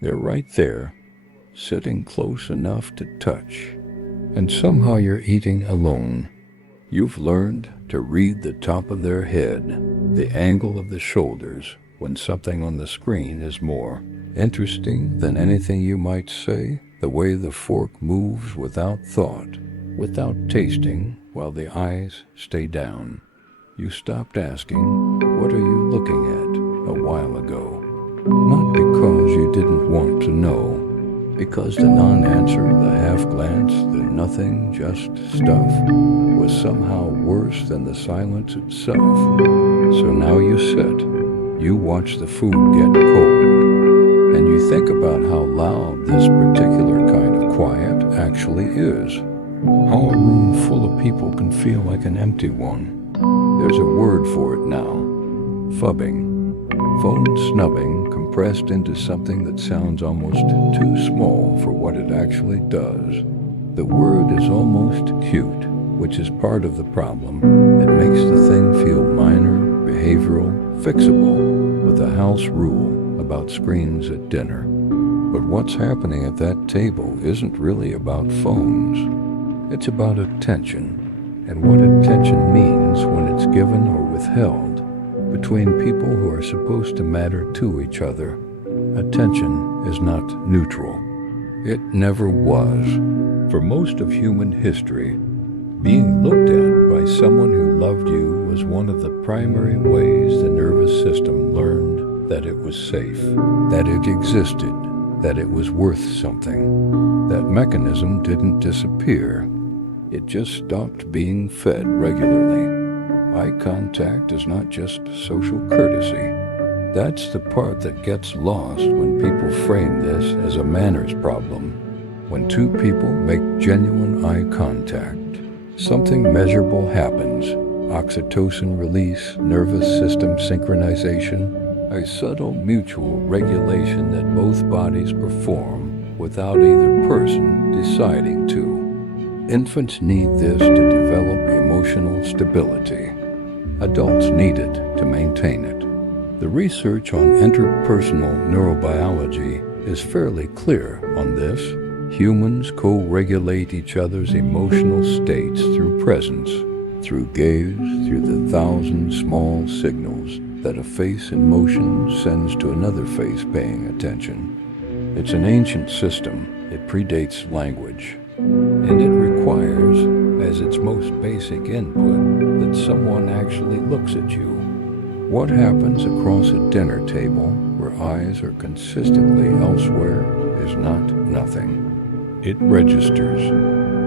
They're right there, sitting close enough to touch. And somehow you're eating alone. You've learned to read the top of their head, the angle of the shoulders, when something on the screen is more interesting than anything you might say, the way the fork moves without thought, without tasting, while the eyes stay down. You stopped asking, "What are you looking at?" a while ago. Not because you didn't want to know, because the non-answer, the half-glance, the nothing, just stuff, was somehow worse than the silence itself. So now you sit, you watch the food get cold, and you think about how loud this particular kind of quiet actually is. How a room full of people can feel like an empty one. There's a word for it now. Phubbing. Phone snubbing compressed into something that sounds almost too small for what it actually does. The word is almost cute, which is part of the problem. It makes the thing feel minor, behavioral, fixable, with a house rule about screens at dinner. But what's happening at that table isn't really about phones. It's about attention, and what attention means when it's given or withheld between people who are supposed to matter to each other. Attention is not neutral. It never was. For most of human history, being looked at by someone who loved you was one of the primary ways the nervous system learned that it was safe, that it existed, that it was worth something. That mechanism didn't disappear. It just stopped being fed regularly. Eye contact is not just social courtesy. That's the part that gets lost when people frame this as a manners problem. When two people make genuine eye contact, something measurable happens. Oxytocin release, nervous system synchronization, a subtle mutual regulation that both bodies perform without either person deciding to. Infants need this to develop emotional stability. Adults need it to maintain it. The research on interpersonal neurobiology is fairly clear on this. Humans co-regulate each other's emotional states through presence, through gaze, through the thousand small signals that a face in motion sends to another face paying attention. It's an ancient system. It predates language. And it requires, as its most basic input, that someone actually looks at you. What happens across a dinner table where eyes are consistently elsewhere is not nothing. It registers,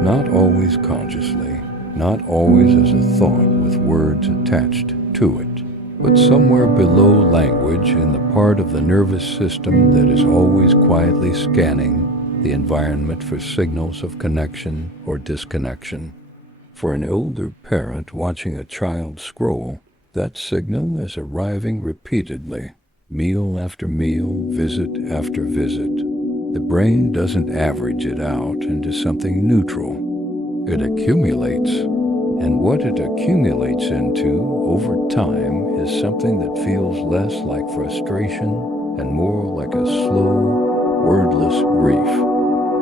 not always consciously, not always as a thought with words attached to it, but somewhere below language in the part of the nervous system that is always quietly scanning the environment for signals of connection or disconnection. For an older parent watching a child scroll, that signal is arriving repeatedly, meal after meal, visit after visit. The brain doesn't average it out into something neutral. It accumulates, and what it accumulates into over time is something that feels less like frustration and more like a slow, wordless grief.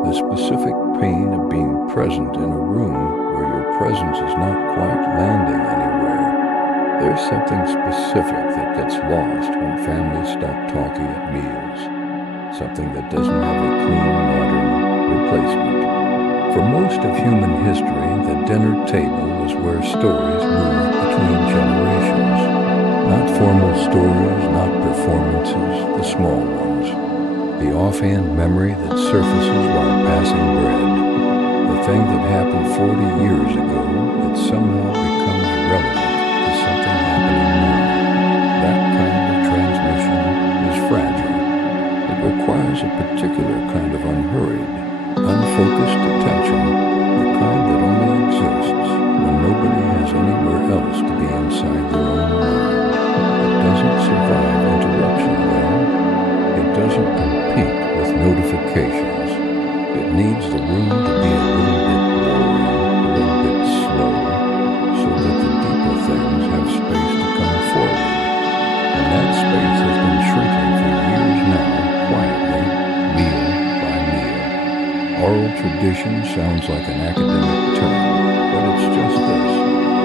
The specific pain of being present in a room where your presence is not quite landing anywhere. There's something specific that gets lost when families stop talking at meals. Something that doesn't have a clean, modern replacement. For most of human history, the dinner table was where stories moved between generations. Not formal stories, not performances, the small ones. The offhand memory that surfaces while passing bread. The thing that happened 40 years ago that somehow becomes relevant to something happening now. That kind of transmission is fragile. It requires a particular kind of unhurried, unfocused attention, the kind that only exists when nobody has anywhere else to be inside their own mind. It doesn't survive interruption well. It doesn't compete with notifications. It needs the room to be a little bit boring, a little bit slow, so that the deeper things have space to come forward. And that space has been shrinking for years now, quietly, Oral tradition sounds like an academic term, but it's just this.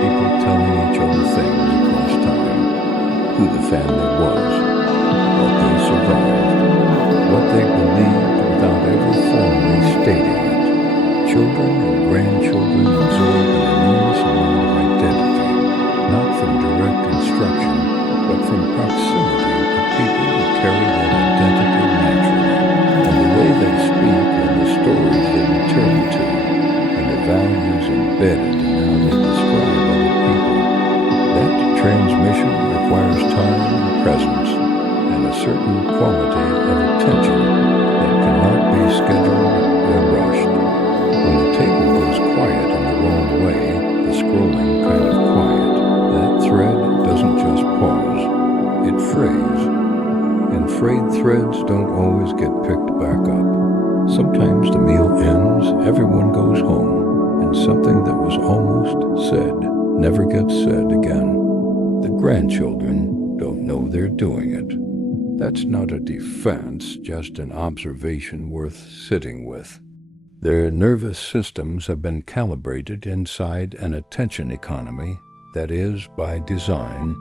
People telling each other things across time. Who the family was, what they survived, what they believed without ever formally stating it. Children and grandchildren absorb an enormous amount of identity, not from direct instruction, but from proximity to people who carry that identity naturally. And the way they speak and the stories they return to, and the values embedded in how they describe other people, that transmission requires time and presence and a certain quality of attention that cannot be scheduled or rushed. When the table goes quiet in the wrong way, the scrolling kind of quiet, that thread doesn't just pause, it frays. And frayed threads don't always get picked back up. Sometimes the meal ends, everyone goes home, and something that was almost said never gets said again. The grandchildren don't know they're doing it. That's not a defense, just an observation worth sitting with. Their nervous systems have been calibrated inside an attention economy that is, by design,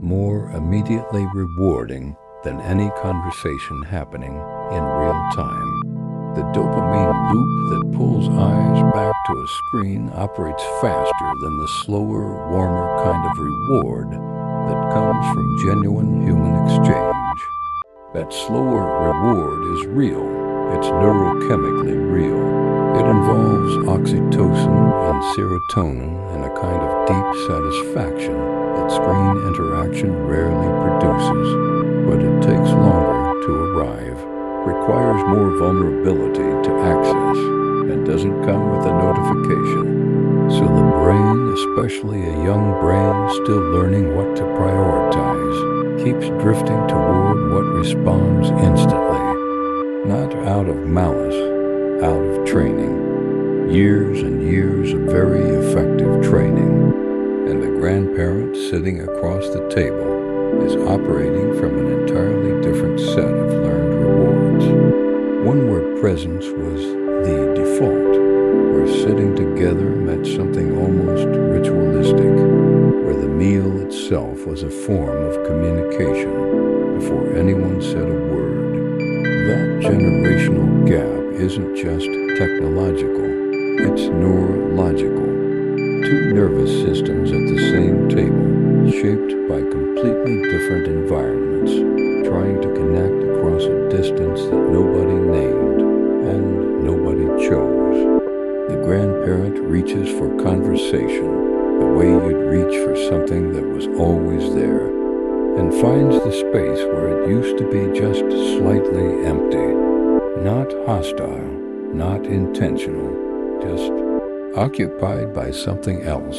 more immediately rewarding than any conversation happening in real time. The dopamine loop that pulls eyes back to a screen operates faster than the slower, warmer kind of reward that comes from genuine human exchange. That slower reward is real. It's neurochemically real. It involves oxytocin and serotonin and a kind of deep satisfaction that screen interaction rarely produces, but it takes longer to arrive, requires more vulnerability to access, and doesn't come with a notification. So the brain, especially a young brain still learning what to prioritize, keeps drifting toward what responds instantly, not out of malice, out of training. Years and years of very effective training. And the grandparent sitting across the table is operating from an entirely different set of learned rewards. One where presence was the default, where sitting together meant something almost ritualistic, where the meal itself was a form of communication before anyone said a word. That generational gap isn't just technological, it's neurological. Two nervous systems at the same table, shaped by completely different environments, trying to connect across a distance that nobody named and nobody chose. The grandparent reaches for conversation, the way you'd reach for something that was always there, and finds the space where it used to be just slightly empty. Not hostile, not intentional, just occupied by something else,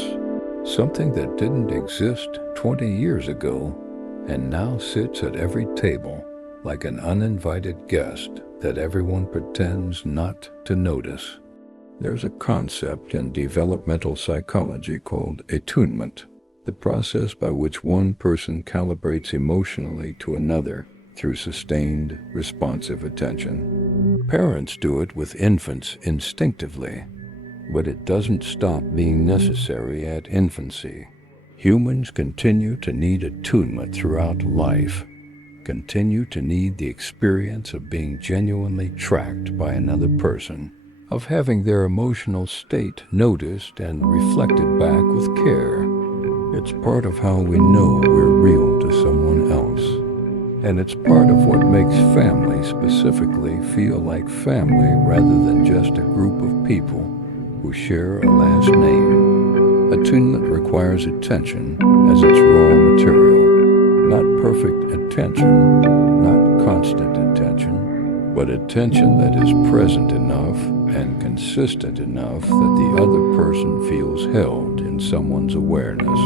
something that didn't exist 20 years ago and now sits at every table like an uninvited guest that everyone pretends not to notice. There's a concept in developmental psychology called attunement, the process by which one person calibrates emotionally to another through sustained, responsive attention. Parents do it with infants instinctively, but it doesn't stop being necessary at infancy. Humans continue to need attunement throughout life, continue to need the experience of being genuinely tracked by another person, of having their emotional state noticed and reflected back with care. It's part of how we know we're real to someone else. And it's part of what makes family specifically feel like family rather than just a group of people who share a last name. Attunement requires attention as its raw material. Not perfect attention, not constant attention, but attention that is present enough and consistent enough that the other person feels held in someone's awareness.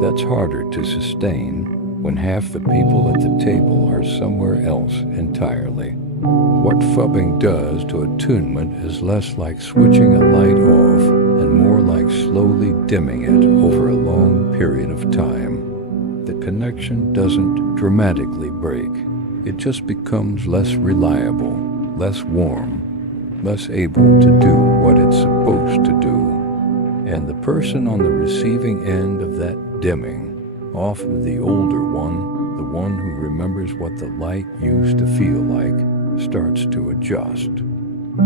That's harder to sustain when half the people at the table are somewhere else entirely. What phubbing does to attunement is less like switching a light off and more like slowly dimming it over a long period of time. The connection doesn't dramatically break. It just becomes less reliable, less warm, less able to do what it's supposed to do. And the person on the receiving end of that dimming, often the older one, the one who remembers what the light used to feel like, starts to adjust,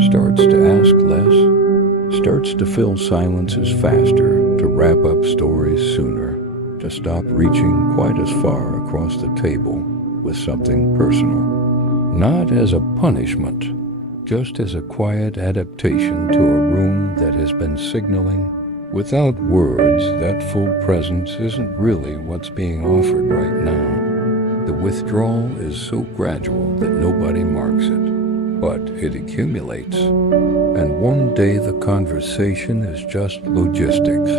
starts to ask less, starts to fill silences faster, to wrap up stories sooner, to stop reaching quite as far across the table with something personal. Not as a punishment, just as a quiet adaptation to a room that has been signaling, without words, that full presence isn't really what's being offered right now. The withdrawal is so gradual that nobody marks it, but it accumulates. And one day the conversation is just logistics,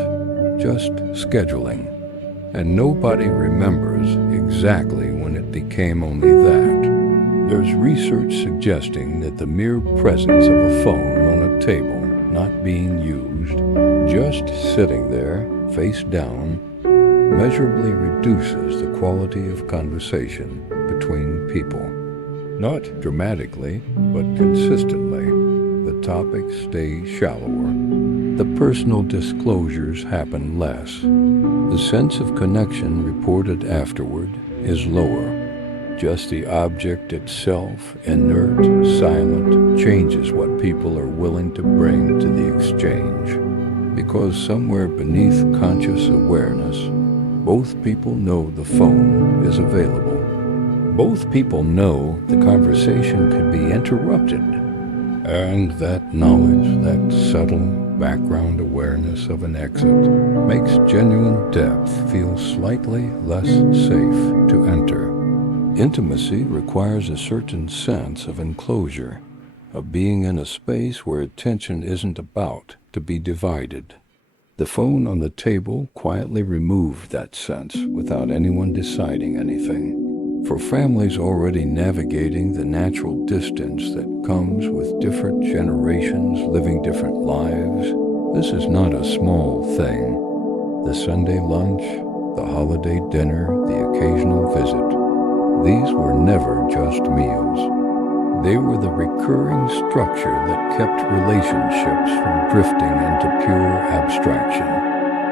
just scheduling. And nobody remembers exactly when it became only that. There's research suggesting that the mere presence of a phone on a table, not being used, just sitting there, face down, measurably reduces the quality of conversation between people. Not dramatically, but consistently. The topics stay shallower. The personal disclosures happen less. The sense of connection reported afterward is lower. Just the object itself, inert, silent, changes what people are willing to bring to the exchange. Because somewhere beneath conscious awareness, both people know the phone is available. Both people know the conversation could be interrupted. And that knowledge, that subtle background awareness of an exit, makes genuine depth feel slightly less safe to enter. Intimacy requires a certain sense of enclosure, of being in a space where attention isn't about to be divided. The phone on the table quietly removed that sense without anyone deciding anything. For families already navigating the natural distance that comes with different generations living different lives, this is not a small thing. The Sunday lunch, the holiday dinner, the occasional visit, these were never just meals. They were the recurring structure that kept relationships from drifting into pure abstraction.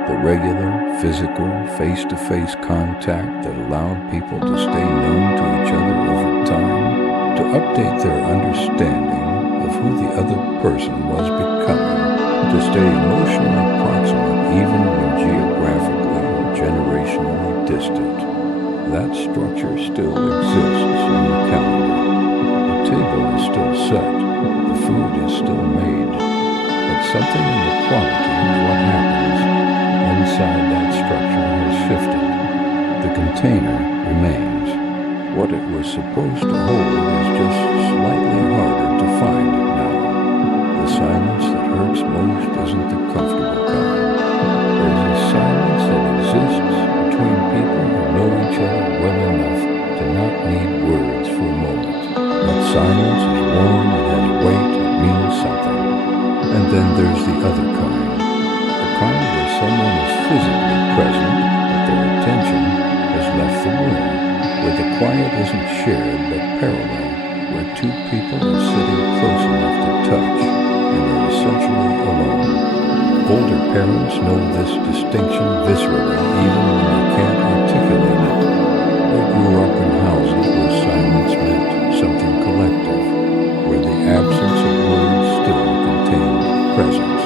The regular, physical, face-to-face contact that allowed people to stay known to each other over time, to update their understanding of who the other person was becoming, to stay emotionally proximate even when geographically or generationally distant. That structure still exists on the calendar. The table is still set, the food is still made, but something in the quality of what happens inside that structure has shifted. The container remains. What it was supposed to hold is just slightly harder to find now. The silence that hurts most isn't the comfortable kind. There's a silence that exists between people who know each other well enough to not need words for a moment. That silence is warm, it has weight, it means something. And then there's the other kind. The kind where someone is physically present, but their attention has left the room. Where the quiet isn't shared but parallel. Where two people are sitting close enough to touch and are essentially alone. Older parents know this distinction viscerally even when they can't articulate it. They grew up in houses where silence meant something collective, where the absence of words still contained presence.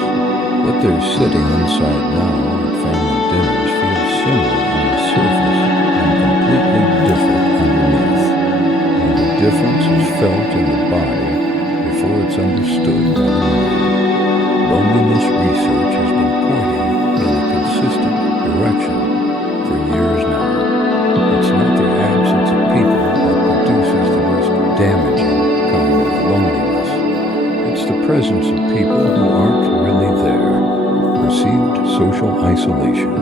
What they're sitting inside now at family dinners feels similar on the surface and completely different underneath. And the difference is felt in the body before it's understood by the mind. Loneliness research has been pointing in a consistent direction for years now. It's not the absence of people that produces the most damaging kind of loneliness. It's the presence of people who aren't really there. Perceived social isolation,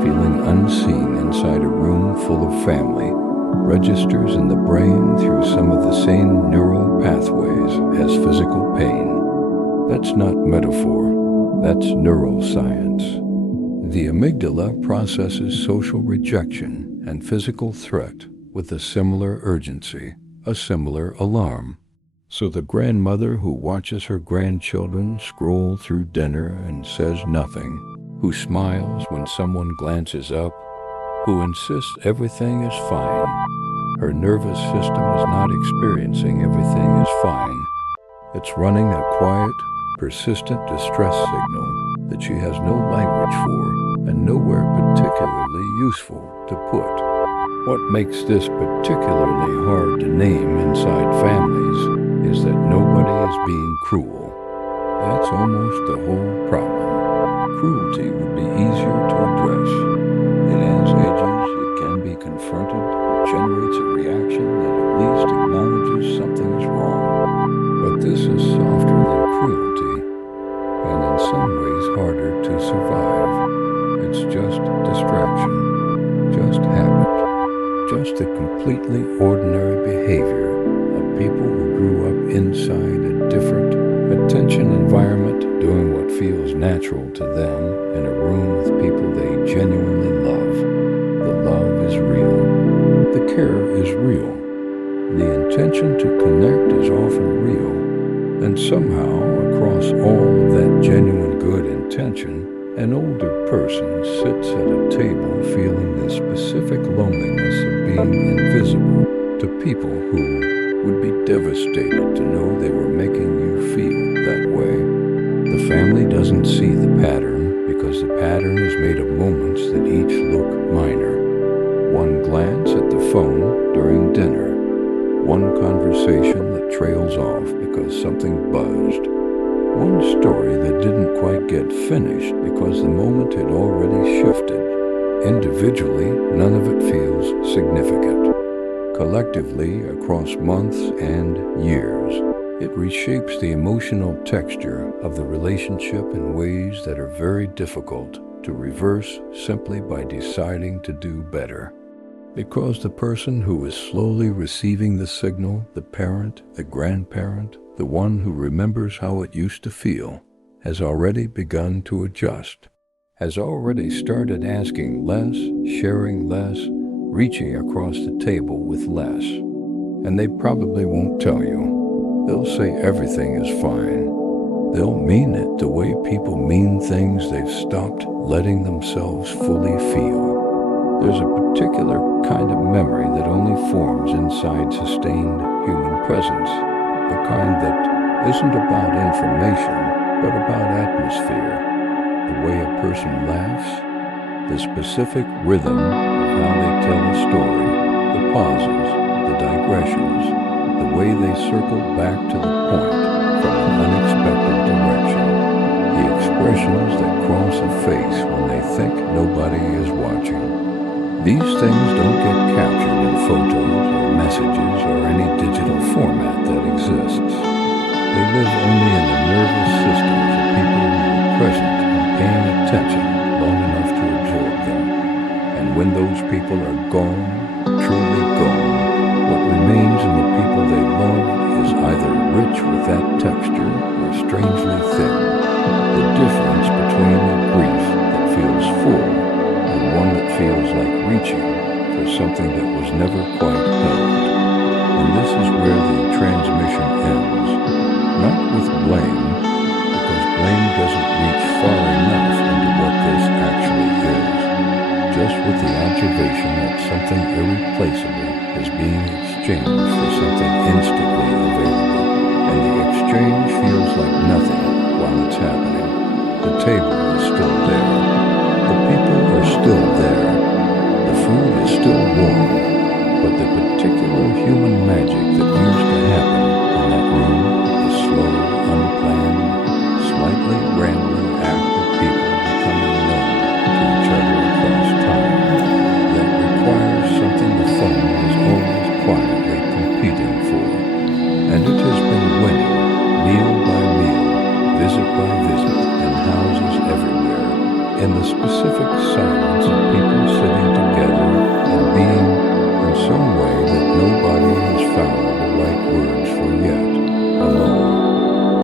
feeling unseen inside a room full of family, registers in the brain through some of the same neural pathways as physical pain. That's not metaphor, that's neuroscience. The amygdala processes social rejection and physical threat with a similar urgency, a similar alarm. So the grandmother who watches her grandchildren scroll through dinner and says nothing, who smiles when someone glances up, who insists everything is fine. Her nervous system is not experiencing everything is fine. It's running a quiet, persistent distress signal that she has no language for and nowhere particularly useful to put. What makes this particularly hard to name inside families is that nobody is being cruel. That's almost the whole problem. Cruelty would be easier to address. It has edges, it can be confronted, it generates a reaction that at least acknowledges something is wrong. But this is softer than cruelty, and in some ways harder to survive. It's just distraction, just habit, just the completely ordinary behavior of people who grew up inside a different attention environment, doing what feels natural to them in a room with people they genuinely love. The love is real. The care is real. The intention to connect is often real. And somehow, across all of that genuine good intention, an older person sits at a table feeling the specific loneliness of being invisible to people who would be devastated to know they were making you feel that way. The family doesn't see the pattern because the pattern is made of moments that each look minor. One glance at the phone during dinner. One conversation that trails off because something buzzed. One story that didn't quite get finished because the moment had already shifted. Individually, none of it feels significant. Collectively, across months and years, it reshapes the emotional texture of the relationship in ways that are very difficult to reverse simply by deciding to do better. Because the person who is slowly receiving the signal, the parent, the grandparent, the one who remembers how it used to feel, has already begun to adjust, has already started asking less, sharing less, reaching across the table with less. And they probably won't tell you. They'll say everything is fine. They'll mean it the way people mean things they've stopped letting themselves fully feel. There's a particular kind of memory that only forms inside sustained human presence, the kind that isn't about information, but about atmosphere, the way a person laughs, the specific rhythm of how they tell a story, the pauses, the digressions, the way they circle back to the point from an unexpected direction, the expressions that cross a face when they think nobody is watching. These things don't get captured in photos or messages or any digital format that exists. They live only in the nervous systems of people who are present and paying attention long enough to absorb them. And when those people are gone, truly gone, what remains in the people they love is either rich with that texture or strangely thin. The difference between a grief that feels full and one that feels like reaching for something that was never quite held. And this is where the transmission ends. Not with blame, because blame doesn't reach far enough into what this actually is. Just with the observation that something irreplaceable is being exchanged for something instantly available. And the exchange feels like nothing while it's happening. The table is still there. The people are still there. The food is still warm. But the particular human magic that used to happen in that room, the slow, unplanned, slightly rambling act of people becoming known to each other across time, that requires something the phone is always quietly competing for. And it has been winning, meal by meal, visit by visit, in houses everywhere, in the specific silence of people sitting together and being in some way that nobody has found